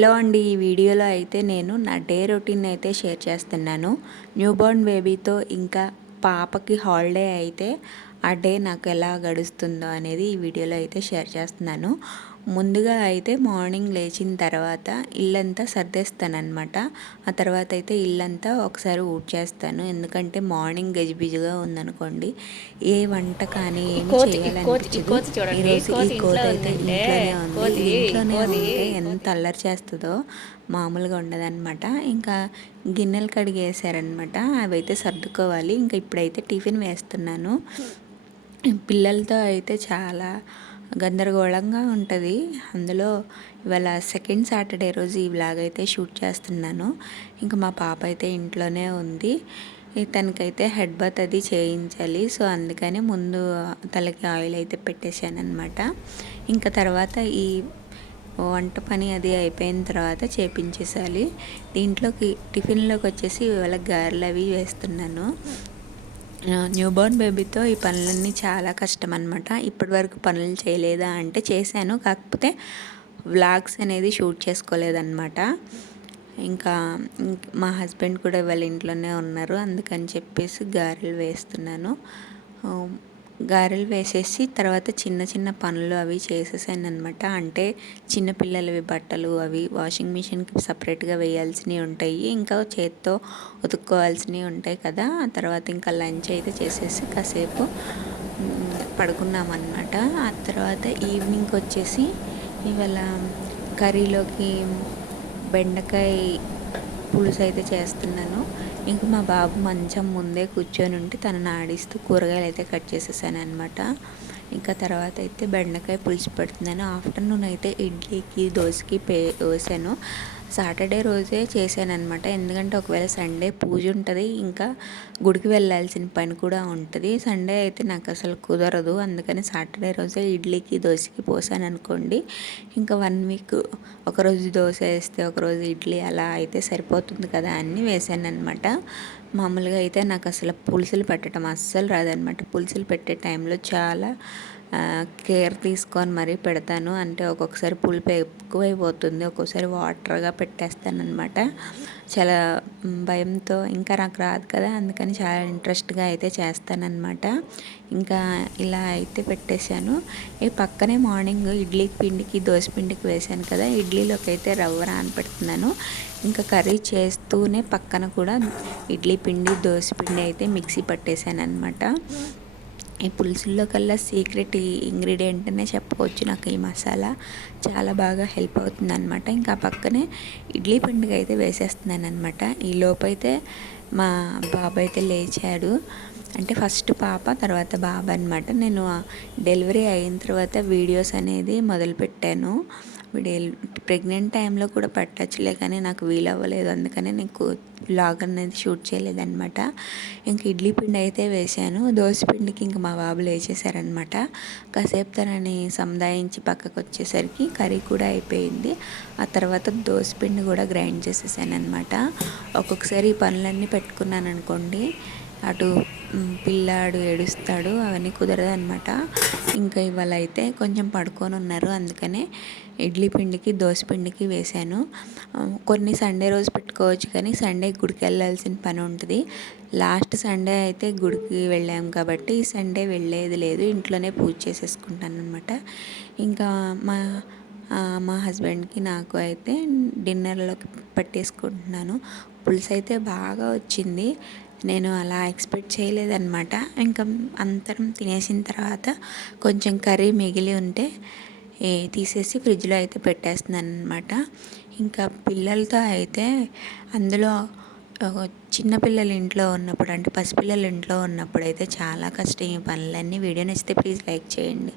Hello అండి ఈ వీడియోలో అయితే నేను నా డే రొటీన్ అయితే షేర్ చేస్తున్నాను. న్యూబోర్న్ బేబీతో ఇంకా పాపకి హాలిడే అయితే ఆ డే నాకు ఎలా గడుస్తుందో అనేది ఈ వీడియోలో అయితే షేర్ చేస్తున్నాను. ముందుగా అయితే మార్నింగ్ లేచిన తర్వాత ఇల్లంతా సర్దేస్తానమాట ఆ తర్వాత అయితే ఇల్లంతా ఒకసారి చేస్తాను ఎందుకంటే మార్నింగ్ గజిబిజిగా ఉందనుకోండి ఏ వంట కానీ ఏమి చేయాలనిపించదు. ఈరోజు ఈ కోత అయితే ఇంట్లోనే ఉంది. ఇంట్లోనే ఉంటే ఎంత అల్లరి చేస్తుందో మామూలుగా ఉండదన్నమాట. ఇంకా గిన్నెలు కడిగేసారనమాట అవి అయితే సర్దుకోవాలి. ఇంకా ఇప్పుడైతే టిఫిన్ వేస్తున్నాను. పిల్లలతో అయితే చాలా గందరగోళంగా ఉంటుంది. అందులో ఇవాళ సెకండ్ సాటర్డే రోజు ఈ బ్లాగ్ అయితే షూట్ చేస్తున్నాను. ఇంకా మా పాప అయితే ఇంట్లోనే ఉంది. తనకైతే హెడ్ బాత్ అది చేయించాలి. సో అందుకని ముందు తలకి ఆయిల్ అయితే పెట్టేశానమాట అనమాట ఇంకా తర్వాత ఈ వంట పని అది అయిపోయిన తర్వాత చేపించేసాలి. దీంట్లోకి టిఫిన్లోకి వచ్చేసి ఇవాళ గారెలు అవి వేస్తున్నాను. న్యూబోర్న్ బేబీతో ఈ పనులన్నీ చాలా కష్టం అనమాట ఇప్పటి వరకు పనులు చేయలేదా అంటే చేశాను. కాకపోతే వ్లాగ్స్ అనేది షూట్ చేసుకోలేదన్నమాట. ఇంకా మా హస్బెండ్ కూడా వాళ్ళ ఇంట్లోనే ఉన్నారు. అందుకని చెప్పేసి గారెలు వేస్తున్నాను. గారెలు వేసేసి తర్వాత చిన్న చిన్న పనులు అవి చేసేసాను అనమాట అంటే చిన్నపిల్లలవి బట్టలు అవి వాషింగ్ మిషన్కి సపరేట్గా వేయాల్సినవి ఉంటాయి. ఇంకా చేత్తో ఉతుక్కోవాల్సినవి ఉంటాయి కదా. ఆ తర్వాత ఇంకా లంచ్ అయితే చేసేసి కాసేపు పడుకున్నామన్నమాట. ఆ తర్వాత ఈవినింగ్ వచ్చేసి ఇవాళ కర్రీలోకి బెండకాయ పులుసు అయితే చేస్తున్నాను. ఇంక మా బాబు మంచం ముందే కూర్చొని ఉంటే తనని ఆడిస్తూ కూరగాయలు అయితే కట్ చేసేసాను అనమాట ఇంకా తర్వాత అయితే బెండకాయ పులుసు పెడుతున్నాను. ఆఫ్టర్నూన్ అయితే ఇడ్లీకి దోశకి పే వేసాను. సాటర్డే రోజే చేశాను అనమాట ఎందుకంటే ఒకవేళ సండే పూజ ఉంటుంది ఇంకా గుడికి వెళ్ళాల్సిన పని కూడా ఉంటుంది. సండే అయితే నాకు అసలు కుదరదు. అందుకని సాటర్డే రోజే ఇడ్లీకి దోశకి పోసాను అనుకోండి ఇంకా వన్ వీక్ ఒకరోజు దోశ వేస్తే ఒకరోజు ఇడ్లీ అలా అయితే సరిపోతుంది కదా అని వేసాను అనమాట మామూలుగా అయితే నాకు అసలు పులుసులు పెట్టడం అస్సలు రాదనమాట పులుసులు పెట్టే టైంలో చాలా కేర్ తీసుకొని మరీ పెడతాను. అంటే ఒక్కొక్కసారి పులుపు ఎక్కువైపోతుంది. ఒక్కొక్కసారి వాటర్గా పెట్టేస్తాను అనమాట చాలా భయంతో ఇంకా నాకు రాదు కదా. అందుకని చాలా ఇంట్రెస్ట్గా అయితే చేస్తానన్నమాట. ఇంకా ఇలా అయితే పెట్టేశాను. ఈ పక్కనే మార్నింగ్ ఇడ్లీ పిండికి దోశ పిండికి వేశాను కదా. ఇడ్లీలోకి అయితే రవ్వ పెడుతున్నాను ఇంకా కర్రీ చేస్తూనే పక్కన కూడా ఇడ్లీ పిండి దోశ పిండి అయితే మిక్సీ పట్టేశాను అనమాట ఈ పులుసుల్లో కల్లా సీక్రెట్ ఇంగ్రీడియంట్నే చెప్పుకోవచ్చు నాకు ఈ మసాలా. చాలా బాగా హెల్ప్ అవుతుంది అనమాట ఇంకా పక్కనే ఇడ్లీ పిండికి అయితే వేసేస్తున్నాను అనమాట ఈ లోపైతే మా బాబు అయితే లేచాడు. అంటే ఫస్ట్ పాప తర్వాత బాబు అనమాట నేను డెలివరీ అయిన తర్వాత వీడియోస్ అనేది మొదలుపెట్టాను. డెల్ ప్రెగ్నెంట్ టైంలో కూడా పట్టచ్చులే కానీ నాకు వీలవ్వలేదు. అందుకనే నీకు లాగ్ అనేది షూట్ చేయలేదన్నమాట. ఇంక ఇడ్లీ పిండి అయితే వేశాను దోశ పిండికి ఇంక మా బాబు లేచేశారనమాట కాసేపు తనని సముదాయించి పక్కకు వచ్చేసరికి కర్రీ కూడా అయిపోయింది. ఆ తర్వాత దోశ పిండి కూడా గ్రైండ్ చేసేసాను అనమాట ఒక్కొక్కసారి ఈ పనులన్నీ పెట్టుకున్నాను అనుకోండి అటు పిల్లాడు ఏడుస్తాడు అవన్నీ కుదరదు అనమాట ఇంకా ఇవాళ అయితే కొంచెం పడుకొని ఉన్నారు అందుకనే ఇడ్లీ పిండికి దోశ పిండికి వేశాను. కొన్ని సండే రోజు పెట్టుకోవచ్చు కానీ సండే గుడికి వెళ్ళాల్సిన పని ఉంటుంది. లాస్ట్ సండే అయితే గుడికి వెళ్ళాం కాబట్టి ఈ సండే వెళ్ళేది లేదు ఇంట్లోనే పూజ చేసేసుకుంటాను అనమాట ఇంకా మా మా హస్బెండ్కి నాకు అయితే డిన్నర్లోకి పట్టేసుకుంటున్నాను. పులుసు అయితే బాగా వచ్చింది. నేను అలా ఎక్స్పెక్ట్ చేయలేదన్నమాట. ఇంకా అంతరం తినేసిన తర్వాత కొంచెం కర్రీ మిగిలి ఉంటే తీసేసి ఫ్రిడ్జ్లో అయితే పెట్టేస్తున్నాను అనమాట ఇంకా పిల్లలతో అయితే అందులో చిన్నపిల్లల ఇంట్లో ఉన్నప్పుడు అంటే పసిపిల్లలు ఇంట్లో ఉన్నప్పుడు అయితే చాలా కష్టం ఈ పనులన్నీ. వీడియో నచ్చితే ప్లీజ్ లైక్ చేయండి.